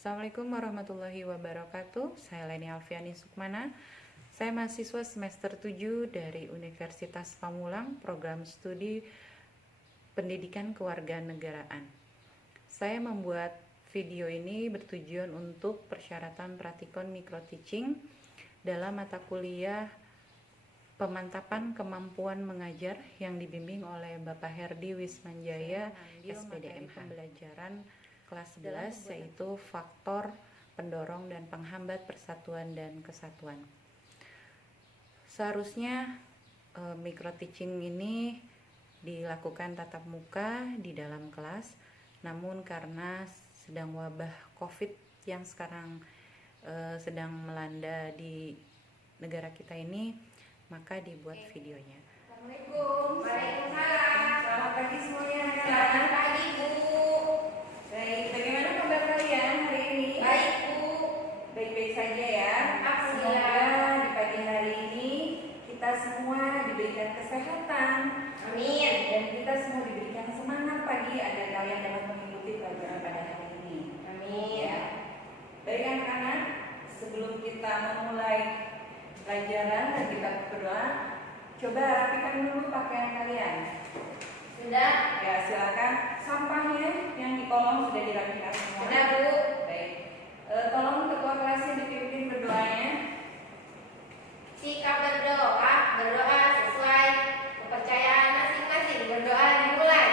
Assalamualaikum warahmatullahi wabarakatuh. Saya Leni Alfiani Sukmana. Saya mahasiswa semester 7 dari Universitas Pamulang, program studi Pendidikan Kewarganegaraan. Saya membuat video ini bertujuan untuk persyaratan praktikon microteaching dalam mata kuliah Pemantapan Kemampuan Mengajar yang dibimbing oleh Bapak Herdi Wismanjaya, SPDMH. Pembelajaran kelas 11 yaitu faktor pendorong dan penghambat persatuan dan kesatuan. Seharusnya microteaching ini dilakukan tatap muka di dalam kelas, namun karena sedang wabah COVID yang sekarang sedang melanda di negara kita ini, maka dibuat videonya. Assalamualaikum. Waalaikumsalam. Selamat pagi semuanya. Selamat pagi, Bu. Baik, bagaimana kabar kalian hari ini? Baik, Bu. Baik-baik saja ya. Alhamdulillah. Semoga di pagi hari ini kita semua diberikan kesehatan. Amin. Dan kita semua diberikan semangat pagi agar kalian dapat mengikuti pelajaran pada hari ini. Amin. Ya. Baik anak-anak, sebelum kita memulai pelajaran dan kita berdoa, coba rapikan dulu pakaian kalian. Sudah? Ya, silakan. Sampahnya yang di kolong sudah dirapikan semua. Sudah, Bu. Baik. Tolong ketua kelasnya dipimpin berdoanya. Sikap berdoa sesuai kepercayaan masing-masing. Berdoa dimulai.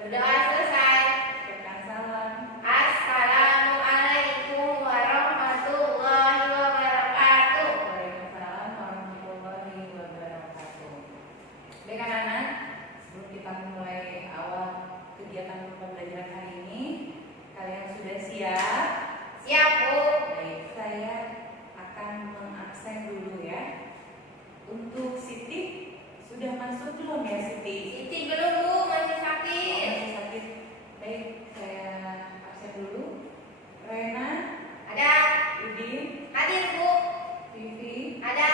Berdoa selesai. Berikan salam. Assalamualaikum warahmatullahi wabarakatuh. Waalaikumsalam warahmatullahi wabarakatuh. Baik anak-anak, sebelum kita mulai awal kegiatan pembelajaran hari ini, kalian sudah siap? Siap, Bu. Baik, saya akan mengabsen dulu ya. Untuk Siti, sudah masuk belum ya Siti? Siti belum, Bu. Masih sakit. Masih sakit. Baik, saya absen dulu. Rena, Ada. Udin, Hadir, Bu. Vivi, Ada.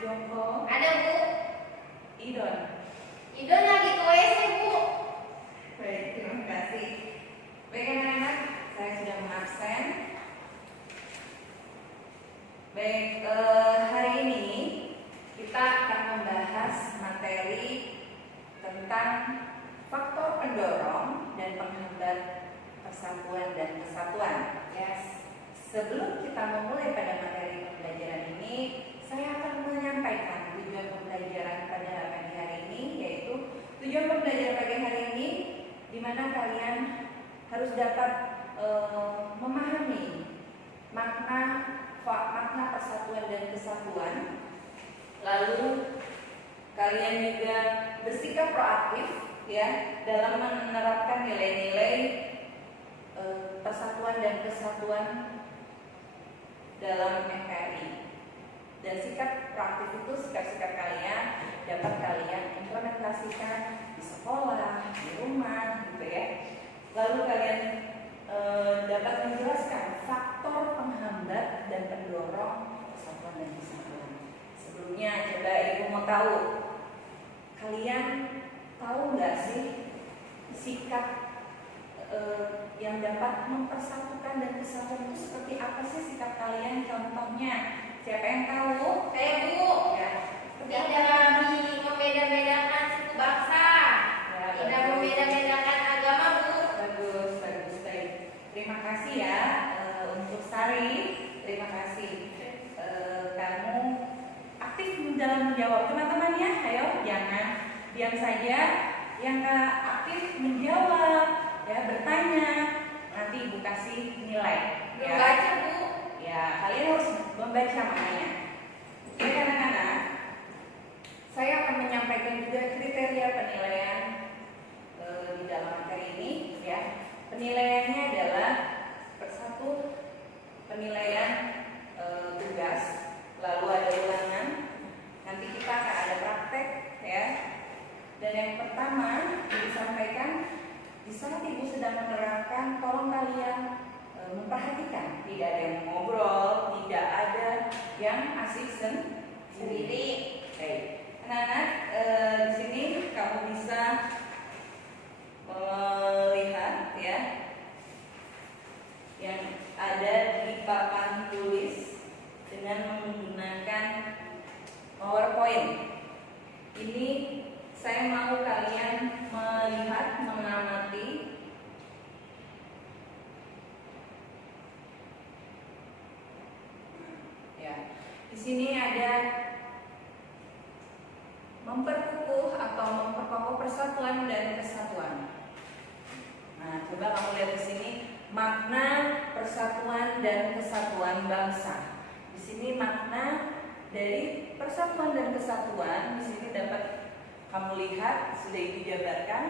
Jongko, Ada, Bu. Idon. Idon lagi ke WC, Bu. Baik, terima kasih. Baik anak-anak, saya sudah mengabsen. Baik, hari ini kita akan membahas materi tentang faktor pendorong dan penghambat persatuan dan kesatuan. Yes. Sebelum kita memulai pada materi pembelajaran ini, saya akan menyampaikan tujuan pembelajaran pada pagi hari ini, yaitu tujuan pembelajaran pagi hari ini di mana kalian harus dapat memahami makna persatuan dan kesatuan. Lalu kalian juga bersikap proaktif ya dalam menerapkan nilai-nilai persatuan dan kesatuan dalam NKRI. Dan sikap proaktif itu sikap-sikap kalian dapat kalian implementasikan di sekolah, di rumah, gitu ya. Lalu kalian dapat menjelaskan faktor penghambat dan pendorong persatuan dan kesatuan. Sebelumnya, coba Ibu mau tahu, kalian tahu nggak sih sikap yang dapat mempersatukan dan kesatuan itu seperti apa sih sikap kalian? Contohnya, siapa yang tahu? Saya, Bu. Ya, Tidak membeda-bedakan suku bangsa. Ya, Tidak membeda-bedakan agama, Bu. bagus, bagus, baik. Terima kasih ya untuk Sari. Terima kasih. Kamu aktif dalam menjawab teman-teman ya. Ayo, jangan diam saja. Yang nggak aktif menjawab, ya bertanya. Nanti Ibu kasih nilai. Belum baca, Bu. Ya, kalian harus membaca makanya. Jadi anak-anak, saya akan menyampaikan juga kriteria penilaian di dalam materi ini ya. Penilaiannya adalah persatu penilaian tugas, lalu ada ulangan, nanti kita akan ada praktek ya. Dan yang pertama disampaikan di saat Ibu sedang menerangkan, tolong kalian memperhatikan, tidak ada yang ngobrol, tidak ada yang asik sendiri. Baik, anak-anak, di sini kamu bisa melihat ya PowerPoint. Ini saya mau kalian melihat, mengamati ya. Di sini ada memperkukuh atau memperkokoh persatuan dan kesatuan. Nah, coba kamu lihat di sini makna persatuan dan kesatuan bangsa. Di sini makna dari persatuan dan kesatuan di sini dapat kamu lihat sudah dijabarkan.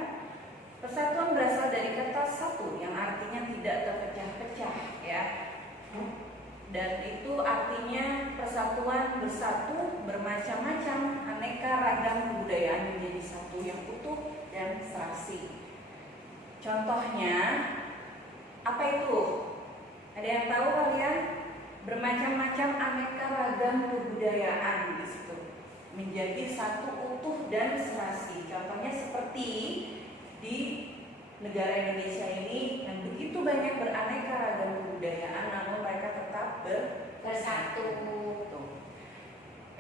Persatuan berasal dari kata satu yang artinya tidak terpecah-pecah, ya. Dan itu artinya persatuan, bersatu, bermacam-macam, aneka ragam kebudayaan menjadi satu yang utuh dan serasi. Contohnya apa itu? Ada yang tahu kalian? Bermacam-macam aneka ragam kebudayaan di situ menjadi satu utuh dan serasi. Contohnya seperti di negara Indonesia ini yang begitu banyak beraneka ragam kebudayaan, namun mereka tetap bersatu.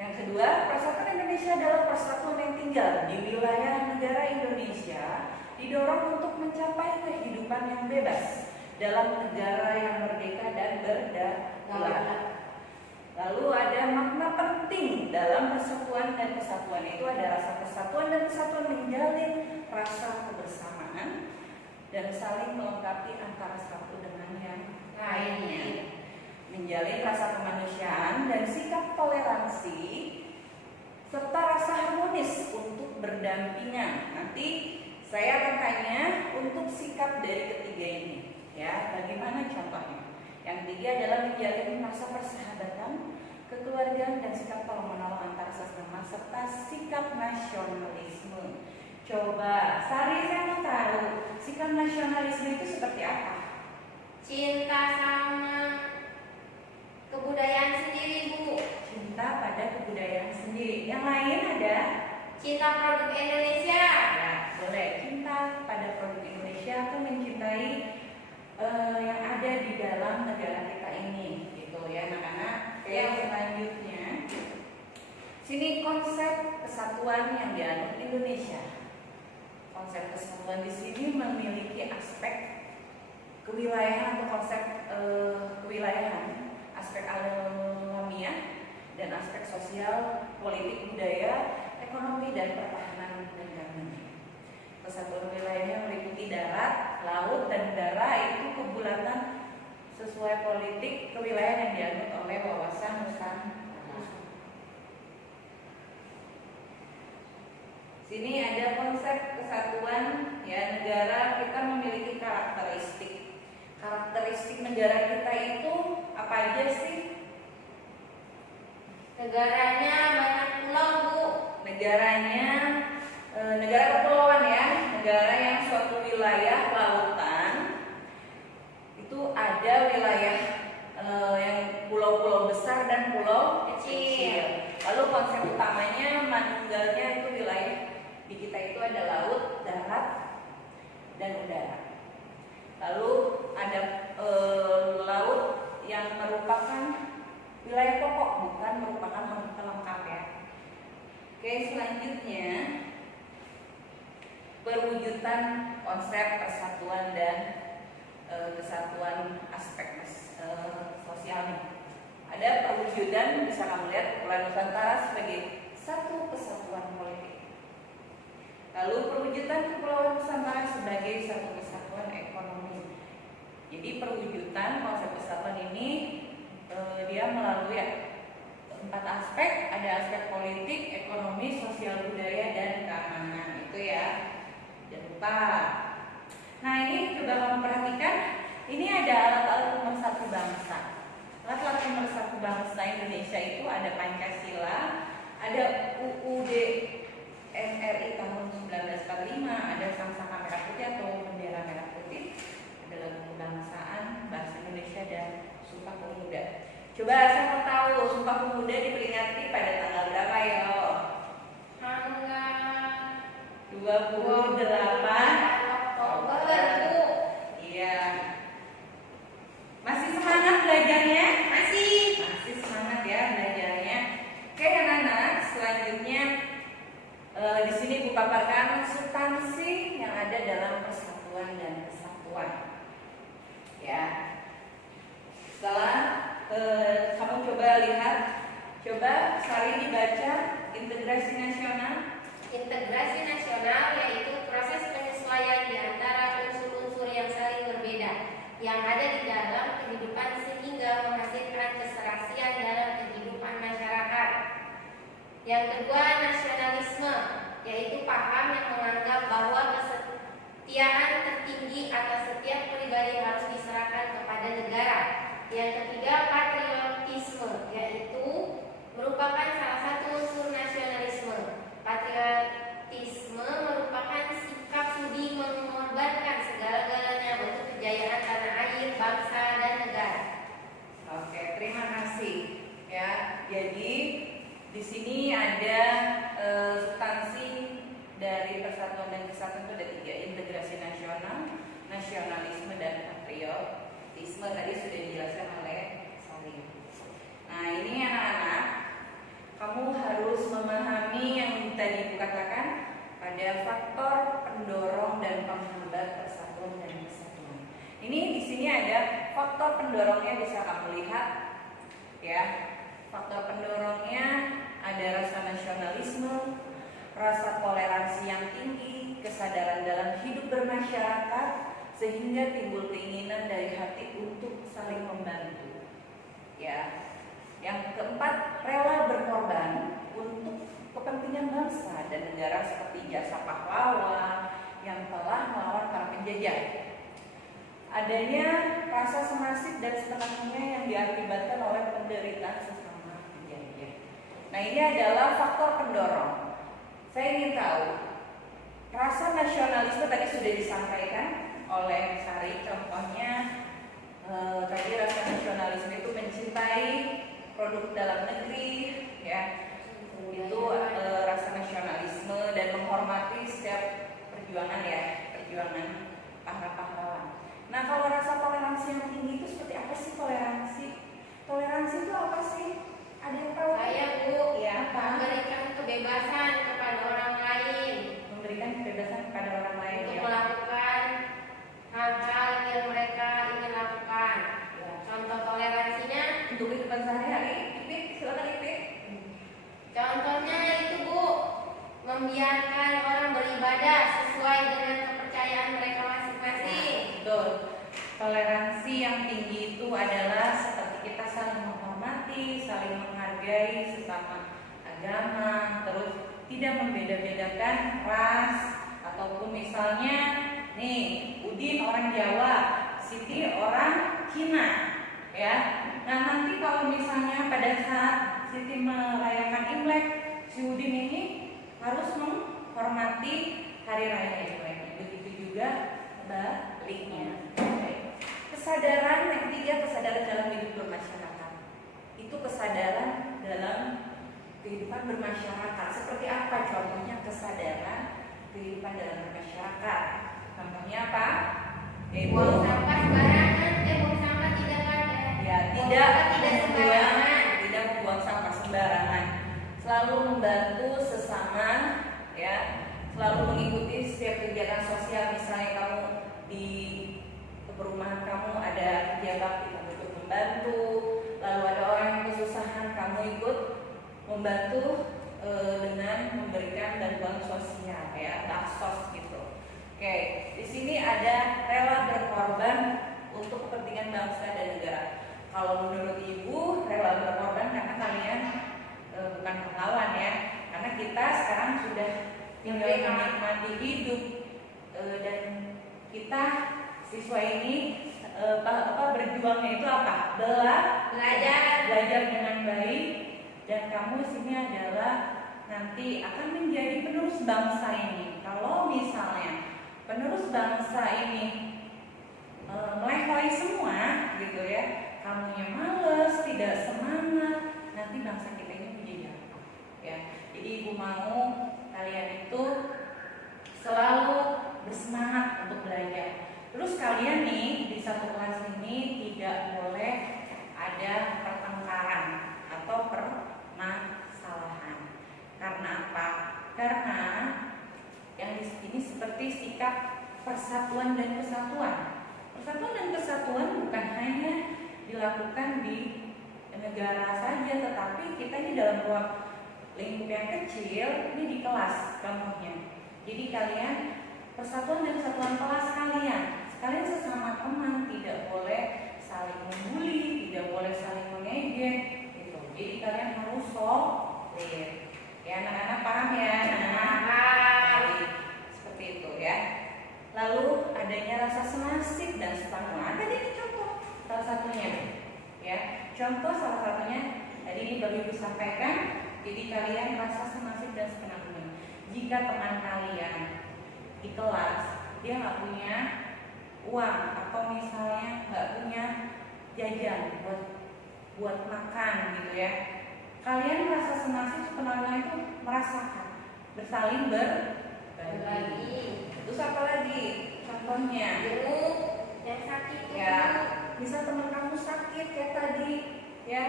Yang kedua, persatuan Indonesia adalah persatuan yang tinggal di wilayah negara Indonesia, didorong untuk mencapai kehidupan yang bebas dalam negara yang merdeka dan berdaulat. Lalu ada makna penting dalam persatuan dan kesatuan, itu ada rasa persatuan dan kesatuan menjalin rasa kebersamaan dan saling melengkapi antara satu dengan yang lainnya, menjalin rasa kemanusiaan dan sikap toleransi serta rasa harmonis untuk berdampingan. Nanti saya akan tanya untuk sikap dari ketiga ini, ya, bagaimana contohnya? Yang ketiga adalah menjalin rasa persahabatan, kekeluargaan dan sikap tolong menolong antar sesama serta sikap nasionalisme. Coba, Sari, saya mau tahu sikap nasionalisme itu seperti apa? Cinta sama kebudayaan sendiri, Bu. Cinta pada kebudayaan sendiri. Yang lain ada? Cinta produk Indonesia. Ya, boleh. Cinta pada produk Indonesia atau mencintai yang ada di dalam negara kita ini, gitu ya, anak-anak. Yang selanjutnya, sini konsep kesatuan yang dianut Indonesia. Konsep kesatuan di sini memiliki aspek kewilayahan atau konsep kewilayahan, aspek alamiah dan aspek sosial, politik, budaya, ekonomi dan pertahanan negaranya. Kesatuan wilayahnya meliputi darat, laut, dan udara, itu kebulatan sesuai politik kewilayahan yang dianut oleh wawasan Nusantara. Sini ada konsep kesatuan, ya, negara kita memiliki karakteristik. Karakteristik negara kita itu apa aja sih? Negaranya banyak pulau, Bu. Negaranya negara kepulauan, ya, negara yang suatu wilayah lautan itu ada wilayah yang pulau-pulau besar dan pulau kecil. Lalu konsep utamanya manunggalnya itu wilayah di kita itu ada laut, darat, dan udara. Lalu ada laut yang merupakan wilayah pokok, bukan merupakan pelengkap, ya. Oke, selanjutnya perwujudan konsep persatuan dan kesatuan aspek sosialnya. Ada perwujudan, bisa kamu lihat Kepulauan Nusantara sebagai satu kesatuan politik. Lalu perwujudan Kepulauan Nusantara sebagai satu kesatuan ekonomi. Jadi perwujudan konsep kesatuan ini dia melalui 4 aspek, ada aspek politik, ekonomi, sosial, budaya, dan keamanan. Itu ya, jangan lupa. Nah, ini coba kamu perhatikan, ini ada alat-alat pemersatu bangsa. Alat-alat pemersatu bangsa Indonesia itu ada Pancasila, ada UUD NRI tahun 1945, ada Sangsaka Merah Putih atau bendera merah putih, ada lagu kebangsaan, bahasa Indonesia, dan Sumpah Pemuda. Coba saya mau tahu Sumpah Pemuda diperingati pada tanggal berapa, yo? Tanggal 28 Oktober, Bu. Iya. Masih semangat belajarnya? Masih. Masih semangat ya belajarnya. Oke, anak-anak, selanjutnya selanjutnya di sini Ibu paparkan substansi yang ada dalam persatuan dan kesatuan. Ya. Setelah kamu coba lihat, coba Sari dibaca integrasi nasional. Integrasi nasional yaitu proses penyesuaian di antara unsur-unsur yang saling berbeda yang ada di dalam kehidupan sehingga menghasilkan keserasian dalam kehidupan masyarakat. Yang kedua, nasionalisme, yaitu paham yang menganggap bahwa kesetiaan tertinggi atas setiap pribadi harus diserahkan kepada negara. Yang ketiga, patriotisme, yaitu merupakan salah satu unsur nasionalisme. Patriotisme merupakan sikap sudi mengorbankan segala-galanya untuk kejayaan tanah air, bangsa, dan negara. Oke, terima kasih. Ya, jadi di sini ada substansi dari persatuan dan kesatuan itu ada 3, integrasi nasional, nasionalisme, dan patriotisme. Tadi sudah dijelaskan oleh Sari. Nah, ini anak-anak, kamu harus memahami yang tadi dikatakan pada faktor pendorong dan penghambat persatuan dan kesatuan. Ini di sini ada faktor pendorongnya, bisa kamu lihat, ya. Faktor pendorongnya ada rasa nasionalisme, rasa toleransi yang tinggi, kesadaran dalam hidup bermasyarakat, sehingga timbul keinginan dari hati untuk saling membantu. Ya. Yang keempat, rela berkorban untuk kepentingan bangsa dan negara seperti jasa pahlawan yang telah melawan para penjajah. Adanya rasa senasib dan sepenuhnya yang diakibatkan oleh penderitaan sesama penjajah. Nah, ini adalah faktor pendorong. Saya ingin tahu, rasa nasionalisme tadi sudah disampaikan oleh Sari. Contohnya tadi rasa nasionalisme itu mencintai produk dalam negeri, ya. Itu rasa nasionalisme dan menghormati setiap perjuangan, ya, perjuangan para pahlawan. Nah, kalau rasa toleransi yang tinggi itu seperti apa sih toleransi? Toleransi itu apa sih? Ada yang tahu? Saya, Bu, Ya, apa? memberikan kebebasan kepada orang lain, Memberikan kebebasan kepada orang lain, untuk ya. melakukan hal-hal yang mereka ingin lakukan. Ya. Contoh toleransinya, Untuk kehidupan sehari-hari, Ipit, silakan Ipit. contohnya itu, Bu, membiarkan orang beribadah sesuai dengan kepercayaan mereka masing-masing. Betul. Toleransi yang tinggi itu adalah seperti kita saling menghormati, saling menghargai sesama agama, terus tidak membeda-bedakan ras, ataupun misalnya nih, Udin orang Jawa, Siti orang Cina, ya. Nah, nanti kalau misalnya pada saat Siti merayakan Imlek, si Udin ini harus menghormati hari raya Imlek. Begitu juga sebaliknya. Kesadaran yang ketiga, kesadaran dalam hidup bermasyarakat. Itu kesadaran dalam kehidupan bermasyarakat. Seperti apa contohnya kesadaran kehidupan dalam bermasyarakat? Contohnya apa? Yaitu Buang sampah sembarangan, buang sampah tidak ada. ya, Tidak sembarangan. tidak membuang sampah sembarangan. Selalu membantu sesama, ya. Selalu mengikuti setiap kegiatan sosial. Misalnya kamu di perumahan kamu ada kerja bakti, kamu ikut membantu. Lalu ada orang yang kesusahan, kamu ikut membantu dengan memberikan bantuan sosial, ya, baksos gitu. Oke, di sini ada rela berkorban untuk kepentingan bangsa dan negara. Kalau menurut Ibu, rela berkorban karena kalian bukan pahlawan, ya, karena kita sekarang sudah tinggal menikmati hidup, dan kita siswa ini berjuangnya itu apa? Belajar dengan baik, dan kamu sini adalah nanti akan menjadi penerus bangsa ini. Kalau misalnya penerus bangsa ini melehoi semua, gitu ya, kamunya males, tidak semangat, nanti bangsa kita ini menjadi apa? Ya, jadi Ibu mau kalian itu selalu bersemangat untuk belajar. Terus kalian nih di satu kelas ini tidak boleh ada pertengkaran atau permasalahan. Karena Karena yang di sini seperti sikap persatuan dan kesatuan. Persatuan dan kesatuan bukan hanya dilakukan di negara saja, tetapi kita ini dalam ruang lingkup yang kecil, ini di kelas contohnya. Jadi kalian persatuan dan kesatuan kelas kalian sesama teman tidak boleh saling membuli, tidak boleh saling mengejek gitu. Jadi kalian harus solid. Ya anak-anak paham ya? Jadi seperti itu ya. Lalu adanya rasa senasib dan sepanjang. Tadi ini contoh salah satunya ya. Contoh salah satunya tadi ini baru Ibu sampaikan. Jadi kalian rasa senasib dan sepenanggungan. Jika teman kalian di kelas dia nggak punya uang atau misalnya nggak punya jajan buat makan gitu ya, kalian merasa senasib sepenanggungan itu merasakan bersaling berbagi. Terus apa lagi? Contohnya, yang sakit ya, bisa teman kamu sakit kayak tadi, ya,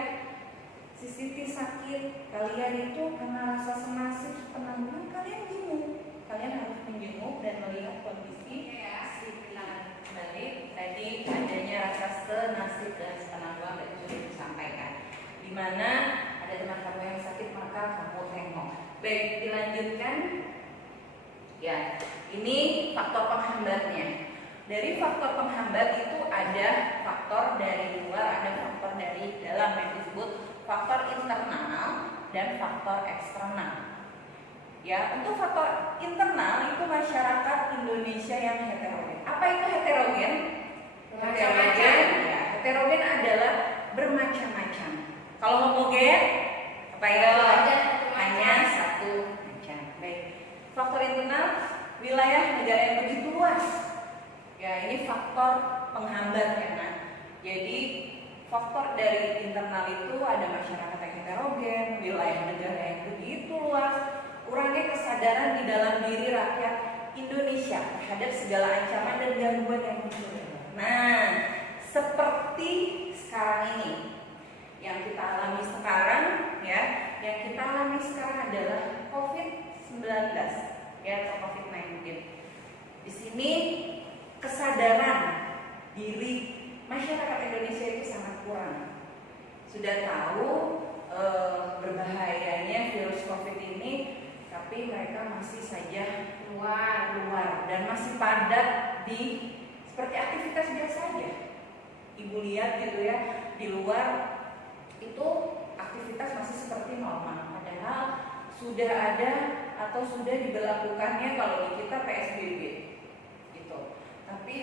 si Siti sakit, kalian itu karena rasa senasib penanggungan kalian jenguk, kalian harus menjenguk dan melihat kondisi si kembali. Tadi adanya rasa senasib dan penanggungan tadi sudah disampaikan. Di mana ada teman kamu yang sakit maka kamu tengok. Baik, dilanjutkan. Ya, ini faktor penghambatnya. Dari faktor penghambat itu ada faktor dari luar, ada faktor dari dalam yang disebut faktor internal dan faktor eksternal. Ya, untuk faktor internal itu masyarakat Indonesia yang heterogen. Apa itu heterogen? Macam-macam. Ya, heterogen adalah bermacam-macam. Kalau homogen, apa ya? Hanya satu macam. Baik. Faktor internal, wilayah negara yang begitu luas. Ya, ini faktor penghambat ya. Nah, jadi faktor dari internal itu ada masyarakat yang heterogen, wilayah negara yang begitu luas, kurangnya kesadaran di dalam diri rakyat Indonesia terhadap segala ancaman dan gangguan yang muncul. Nah, seperti sekarang ini yang kita alami sekarang ya, yang kita alami sekarang adalah COVID-19 ya, atau COVID-19. Di sini kesadaran diri masyarakat Indonesia itu sangat kurang. Sudah tahu berbahayanya virus COVID ini, tapi mereka masih saja keluar dan masih padat di seperti aktivitas biasa saja. Ibu lihat gitu ya, di luar itu aktivitas masih seperti normal, padahal sudah ada atau sudah diberlakukannya kalau di kita PSBB gitu. Tapi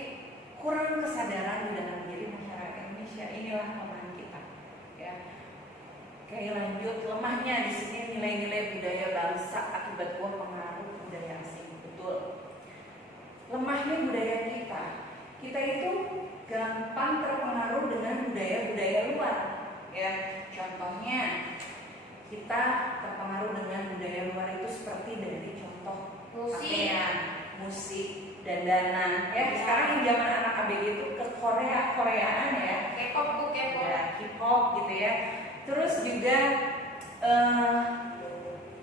kurang kesadaran di dalam diri masyarakat Indonesia. Inilah kelemahan kita ya. Oke, lanjut. Lemahnya di sini nilai-nilai budaya bangsa akibat pengaruh budaya asing. Betul. Lemahnya budaya kita itu gampang terpengaruh dengan budaya-budaya luar ya. Contohnya kita terpengaruh dengan budaya luar itu seperti dari contoh pakaian, musik, dandanan ya. Sekarang yang zaman anak ABG itu ke Koreaan ya, K-pop ya, K-pop gitu ya. Terus juga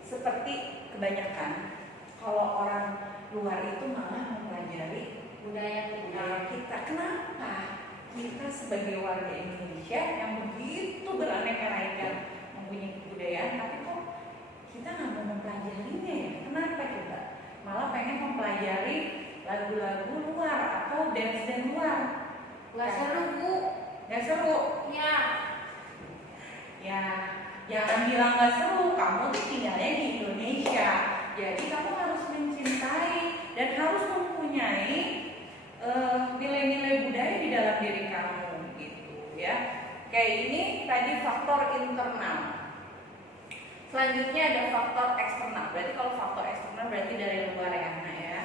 seperti kebanyakan kalau orang luar itu malah mempelajari budaya kita. Kenapa? Kita sebagai warga Indonesia yang begitu beraneka ragam mempunyai kebudayaan, tapi kok kita nggak mau mempelajarinya ya? Kenapa coba? Malah pengen mempelajari lagu-lagu luar atau dance luar. Nggak seru, Bu. Nggak seru? Ya. Ya, jangan bilang nggak seru. Kamu tuh tinggalnya di Indonesia, jadi kamu harus mencintai dan harus mempunyai nilai-nilai budaya di dalam diri kamu gitu ya. Kayak ini tadi faktor internal. Selanjutnya ada faktor eksternal. Berarti kalau faktor eksternal berarti dari luar ya, nah ya.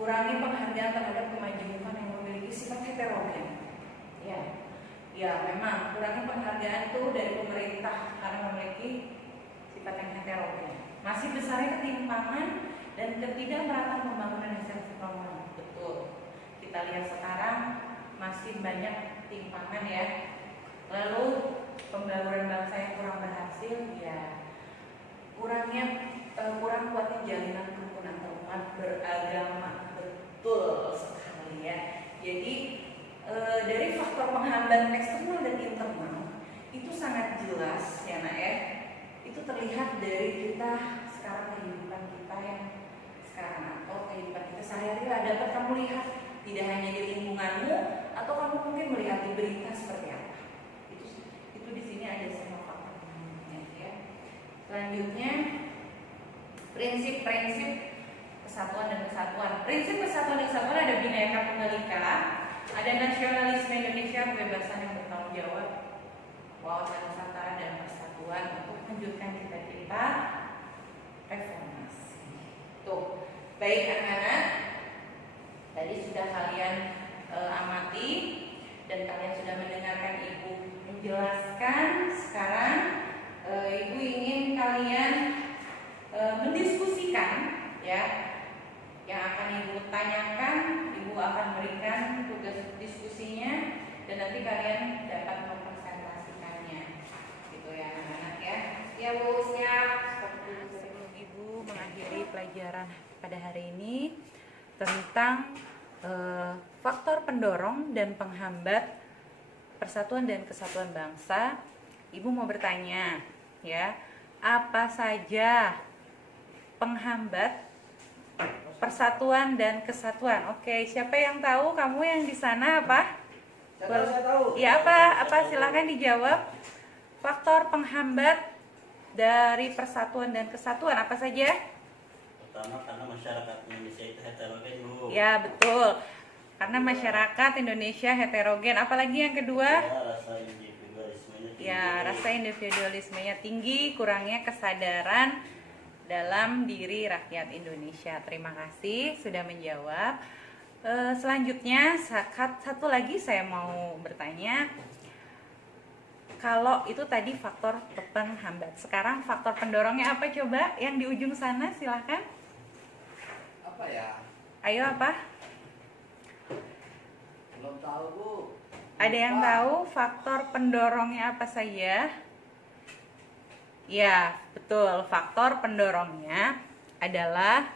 Kurangi penghargaan terhadap kemajemukan yang memiliki sifat heterogen. Ya memang kurangi penghargaan tuh dari pemerintah karena memiliki sifat yang heterogen. Masih besarnya ketimpangan dan ketidakmerataan pembangunan hasil pembangunan. Betul. Kita lihat sekarang masih banyak timpangan ya. Lalu pembangunan bangsa yang kurang berhasil ya, kurang kuatnya jalin dapat kamu lihat tidak hanya di lingkunganmu atau kamu mungkin melihat di berita seperti apa. Itu di sini ada semua faktor ya. Selanjutnya prinsip-prinsip kesatuan dan kesatuan. Prinsip kesatuan dan kesatuan ada Bhinneka Tunggal Ika, ada nasionalisme Indonesia, kebebasan yang bertanggung jawab, wawasan Nusantara dan persatuan untuk mewujudkan cita-cita reformasi. Tuh, baik anak-anak, tadi sudah kalian amati dan kalian sudah mendengarkan ibu menjelaskan. Sekarang ibu ingin kalian mendiskusikan ya, yang akan ibu tanyakan. Ibu akan berikan tugas diskusinya dan nanti kalian dapat mempresentasikannya, gitu ya anak-anak ya. Ya Bu, siap. Sebelum ibu mengakhiri pelajaran pada hari ini tentang faktor pendorong dan penghambat persatuan dan kesatuan bangsa, ibu mau bertanya ya, apa saja penghambat persatuan dan kesatuan? Oke, siapa yang tahu? Kamu yang di sana apa? Saya tahu. Ya, apa? Silakan dijawab. Faktor penghambat dari persatuan dan kesatuan apa saja? Pertama, karena masyarakat Indonesia itu heterogen, Bu. Ya, betul. Karena masyarakat Indonesia heterogen. Apalagi yang kedua? Ya, rasa individualismenya tinggi. Ya, rasa individualismenya tinggi, kurangnya kesadaran dalam diri rakyat Indonesia. Terima kasih sudah menjawab. Selanjutnya, satu lagi saya mau bertanya. Kalau itu tadi faktor penghambat, sekarang faktor pendorongnya apa coba? Yang di ujung sana silahkan. Apa ya? Ayo apa? Belum tahu, Bu. Ada yang tahu faktor pendorongnya apa saja? Ya, betul. Faktor pendorongnya adalah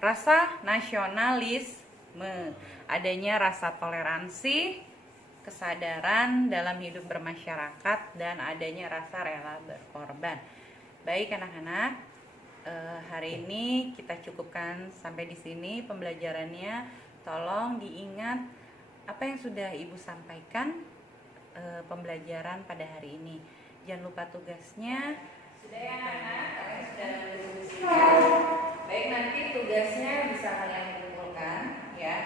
rasa nasionalisme, adanya rasa toleransi, kesadaran dalam hidup bermasyarakat, dan adanya rasa rela berkorban. Baik anak-anak, hari ini kita cukupkan sampai di sini pembelajarannya. Tolong diingat apa yang sudah ibu sampaikan pembelajaran pada hari ini. Jangan lupa tugasnya. Sudah ya anak-anak, kalian sudah berdiskusikan. Baik, nanti tugasnya bisa kalian kumpulkan ya.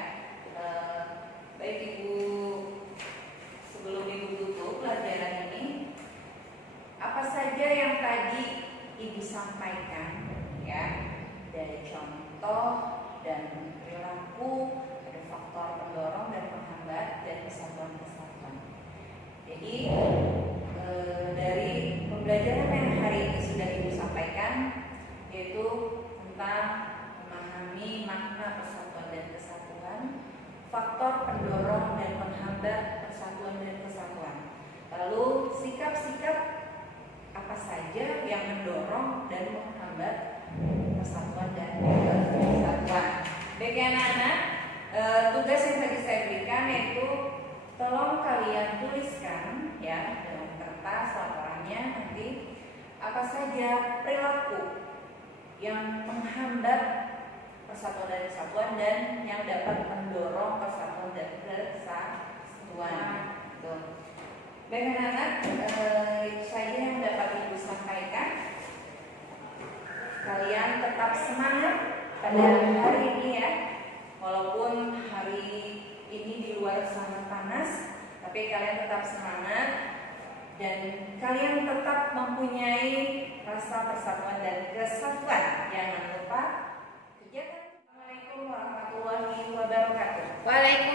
Baik ibu, sebelum ibu tutup pelajaran ini, apa saja yang tadi ibu sampaikan ya, dari contoh dan perilaku, ada faktor pendorong dan penghambat dan kesatuan-kesatuan. Jadi dari pembelajaran yang hari ini sudah ibu sampaikan, yaitu tentang memahami makna persatuan dan kesatuan, faktor pendorong dan penghambat persatuan dan kesatuan. Lalu sikap-sikap apa saja yang mendorong dan menghambat persatuan dan kesatuan. Baik anak-anak, tugas yang tadi saya berikan yaitu tolong kalian tuliskan ya dalam kertas laporannya nanti apa saja perilaku yang menghambat persatuan dan kesatuan dan yang dapat mendorong persatuan dan kesatuan. Tuh. Baik anak-anak, itu saja yang dapat ibu sampaikan. Kalian tetap semangat pada hari ini ya, walaupun hari ini di luar sangat panas, tapi kalian tetap semangat dan kalian tetap mempunyai rasa persatuan dan kesatuan. Jangan lupa kegiatan. Assalamualaikum warahmatullahi wabarakatuh. Waalaikumsalam.